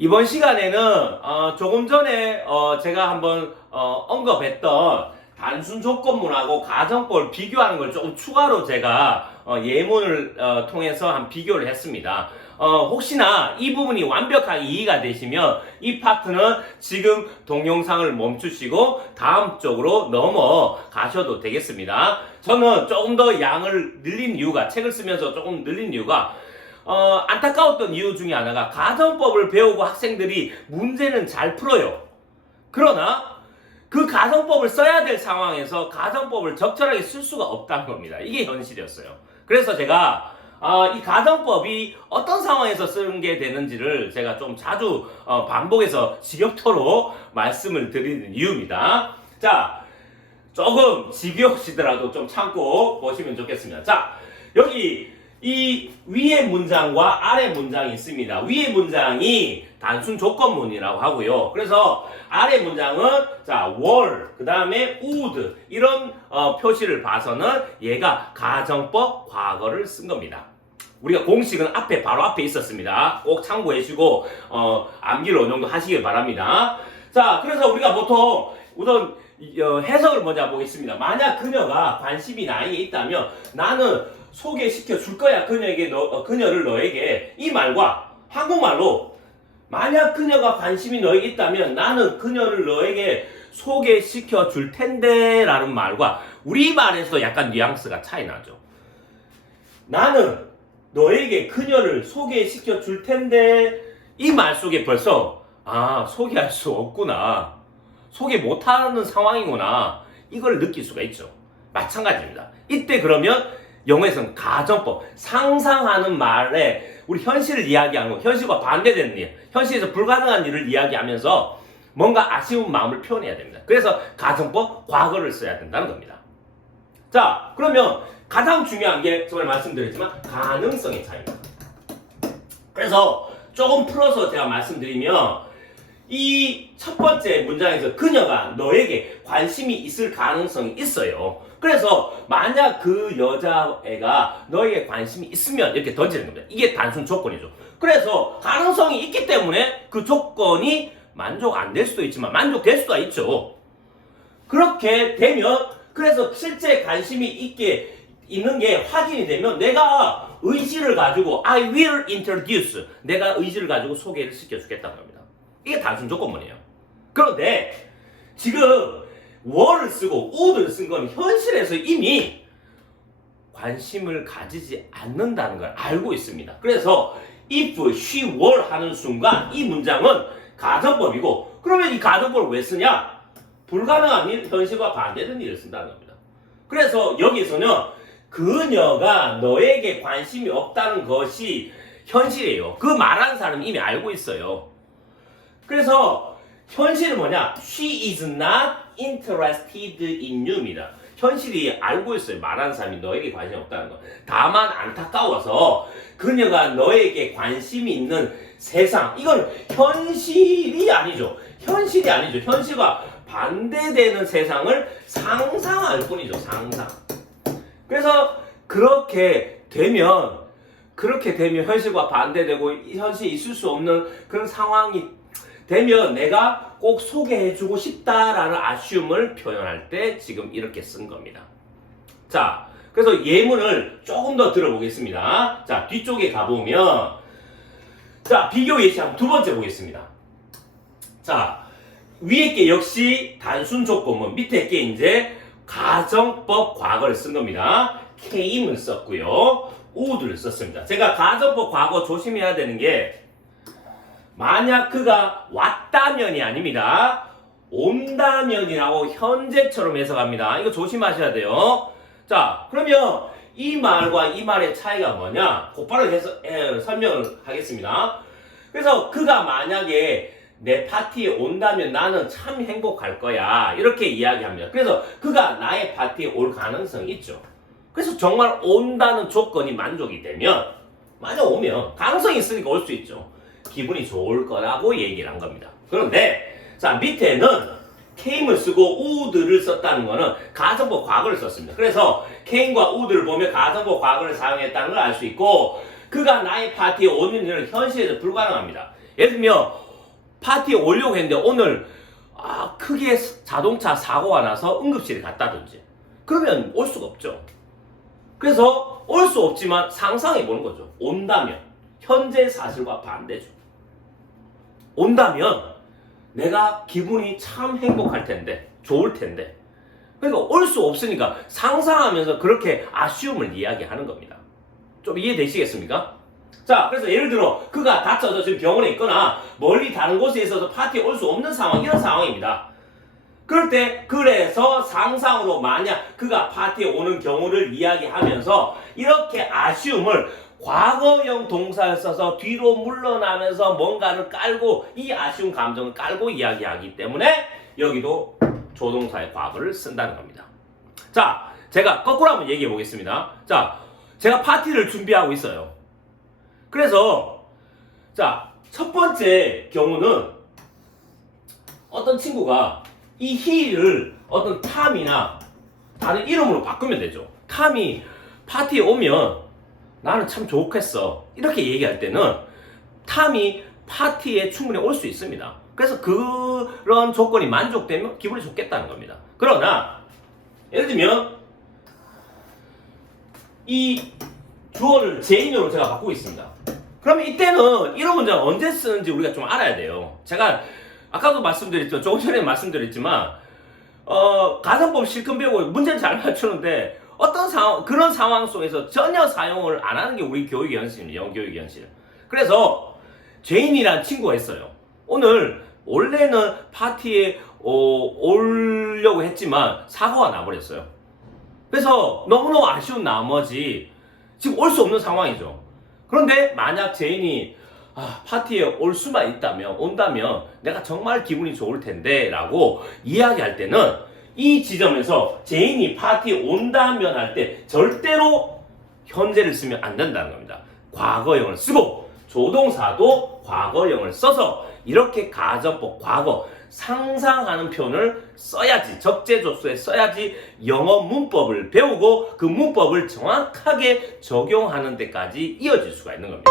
이번 시간에는 조금 전에 제가 한번 언급했던 단순 조건문하고 가정법을 비교하는 걸 조금 추가로 제가 예문을 통해서 한 비교를 했습니다. 혹시나 이 부분이 완벽하게 이해가 되시면 이 파트는 지금 동영상을 멈추시고 다음 쪽으로 넘어가셔도 되겠습니다. 저는 조금 더 양을 늘린 이유가, 책을 쓰면서 조금 늘린 이유가 안타까웠던 이유 중에 하나가 가정법을 배우고 학생들이 문제는 잘 풀어요. 그러나 그 가정법을 써야 될 상황에서 가정법을 적절하게 쓸 수가 없다는 겁니다. 이게 현실이었어요. 그래서 제가 이 가정법이 어떤 상황에서 쓰는 게 되는지를 제가 좀 자주 반복해서 지겹도록 말씀을 드리는 이유입니다. 자, 조금 지겨우시더라도 좀 참고 보시면 좋겠습니다. 자, 여기 이 위의 문장과 아래 문장이 있습니다. 위의 문장이 단순 조건문이라고 하고요. 그래서 아래 문장은 자, were, 그 다음에 would 이런 표시를 봐서는 얘가 가정법 과거를 쓴 겁니다. 우리가 공식은 앞에 바로 앞에 있었습니다. 꼭 참고해 주시고 암기를 어느 정도 하시길 바랍니다. 자, 그래서 우리가 보통 우선 해석을 먼저 보겠습니다. 만약 그녀가 관심이 나에게 있다면 나는 소개시켜 줄 거야. 그녀를 너에게. 이 말과 한국말로 만약 그녀가 관심이 너에게 있다면 나는 그녀를 너에게 소개시켜 줄 텐데 라는 말과 우리말에서 약간 뉘앙스가 차이 나죠. 나는 너에게 그녀를 소개시켜 줄 텐데 이 말 속에 벌써 소개할 수 없구나, 소개 못하는 상황이구나, 이걸 느낄 수가 있죠. 마찬가지입니다. 이때 그러면 영어에서는 가정법, 상상하는 말에 우리 현실을 이야기하는 거, 현실과 반대되는 일, 현실에서 불가능한 일을 이야기하면서 뭔가 아쉬운 마음을 표현해야 됩니다. 그래서 가정법, 과거를 써야 된다는 겁니다. 자, 그러면 가장 중요한 게 정말 말씀드렸지만 가능성의 차이입니다. 그래서 조금 풀어서 제가 말씀드리면 이 첫 번째 문장에서 그녀가 너에게 관심이 있을 가능성이 있어요. 그래서 만약 그 여자애가 너에게 관심이 있으면 이렇게 던지는 겁니다. 이게 단순 조건이죠. 그래서 가능성이 있기 때문에 그 조건이 만족 안 될 수도 있지만 만족될 수가 있죠. 그렇게 되면 그래서 실제 관심이 있는 게 확인이 되면 내가 의지를 가지고 I will introduce, 내가 의지를 가지고 소개를 시켜주겠다는 겁니다. 이게 단순 조건문이에요. 그런데 지금 were를 쓰고 would를 쓴 건 현실에서 이미 관심을 가지지 않는다는 걸 알고 있습니다. 그래서 if she were 하는 순간 이 문장은 가정법이고, 그러면 이 가정법을 왜 쓰냐? 불가능한 일, 현실과 반대되는 일을 쓴다는 겁니다. 그래서 여기서는 그녀가 너에게 관심이 없다는 것이 현실이에요. 그 말하는 사람이 이미 알고 있어요. 그래서 현실은 뭐냐? She is not interested in you입니다. 현실이 알고 있어요. 말하는 사람이 너에게 관심이 없다는 거. 다만 안타까워서 그녀가 너에게 관심이 있는 세상, 이건 현실이 아니죠. 현실이 아니죠. 현실과 반대되는 세상을 상상할 뿐이죠. 상상. 그래서 그렇게 되면 현실과 반대되고 현실이 있을 수 없는 그런 상황이 되면 내가 꼭 소개해주고 싶다라는 아쉬움을 표현할 때 지금 이렇게 쓴 겁니다. 자, 그래서 예문을 조금 더 들어보겠습니다. 자, 뒤쪽에 가보면 자, 비교 예시 한번 두 번째 보겠습니다. 자, 위에 게 역시 단순 조건문, 밑에 게 이제 가정법 과거를 쓴 겁니다. came을 썼고요. would를 썼습니다. 제가 가정법 과거 조심해야 되는 게 만약 그가 왔다면이 아닙니다. 온다면이라고 현재처럼 해석합니다. 이거 조심하셔야 돼요. 자, 그러면 이 말과 이 말의 차이가 뭐냐? 곧바로 설명을 하겠습니다. 그래서 그가 만약에 내 파티에 온다면 나는 참 행복할 거야, 이렇게 이야기합니다. 그래서 그가 나의 파티에 올 가능성이 있죠. 그래서 정말 온다는 조건이 만족이 되면, 만약 오면 가능성이 있으니까 올 수 있죠. 기분이 좋을 거라고 얘기를 한 겁니다. 그런데 자, 밑에는 came을 쓰고 would를 썼다는 거는 가정법 과거를 썼습니다. 그래서 came과 would를 보면 가정법 과거를 사용했다는 걸 알 수 있고, 그가 나의 파티에 오는 일은 현실에서 불가능합니다. 예를 들면 파티에 오려고 했는데 오늘 크게 자동차 사고가 나서 응급실에 갔다든지, 그러면 올 수가 없죠. 그래서 올 수 없지만 상상해 보는 거죠. 온다면 현재 사실과 반대죠. 온다면 내가 기분이 참 행복할 텐데, 좋을 텐데. 그러니까 올 수 없으니까 상상하면서 그렇게 아쉬움을 이야기하는 겁니다. 좀 이해되시겠습니까? 자, 그래서 예를 들어 그가 다쳐서 지금 병원에 있거나 멀리 다른 곳에 있어서 파티에 올 수 없는 상황, 이런 상황입니다. 그럴 때 그래서 상상으로 만약 그가 파티에 오는 경우를 이야기하면서 이렇게 아쉬움을 과거형 동사를 써서 뒤로 물러나면서 뭔가를 깔고, 이 아쉬운 감정을 깔고 이야기하기 때문에 여기도 조동사의 과거를 쓴다는 겁니다. 자, 제가 거꾸로 한번 얘기해 보겠습니다. 자, 제가 파티를 준비하고 있어요. 그래서 자, 첫 번째 경우는 어떤 친구가 이 he를 어떤 탐이나 다른 이름으로 바꾸면 되죠. 탐이 파티에 오면 나는 참 좋겠어, 이렇게 얘기할 때는 탐이 파티에 충분히 올 수 있습니다. 그래서 그런 조건이 만족되면 기분이 좋겠다는 겁니다. 그러나 예를 들면 이 주어를 제인으로 제가 바꾸고 있습니다. 그러면 이때는 이런 문장을 언제 쓰는지 우리가 좀 알아야 돼요. 제가 아까도 말씀드렸죠. 조금 전에 말씀드렸지만 가정법 실컷 배우고 문제는 잘 맞추는데 어떤 상황, 그런 상황 속에서 전혀 사용을 안 하는 게 우리 교육의 현실입니다. 영어 교육의 현실. 그래서 제인이라는 친구가 있어요. 오늘 원래는 파티에 오려고 했지만 사고가 나버렸어요. 그래서 너무너무 아쉬운 나머지 지금 올 수 없는 상황이죠. 그런데 만약 제인이 파티에 올 수만 있다면, 온다면 내가 정말 기분이 좋을 텐데 라고 이야기할 때는 이 지점에서 제인이 파티에 온다면 할 때 절대로 현재를 쓰면 안 된다는 겁니다. 과거형을 쓰고 조동사도 과거형을 써서 이렇게 가정법 과거 상상하는 표현을 써야지, 적재적소에 써야지 영어 문법을 배우고 그 문법을 정확하게 적용하는 데까지 이어질 수가 있는 겁니다.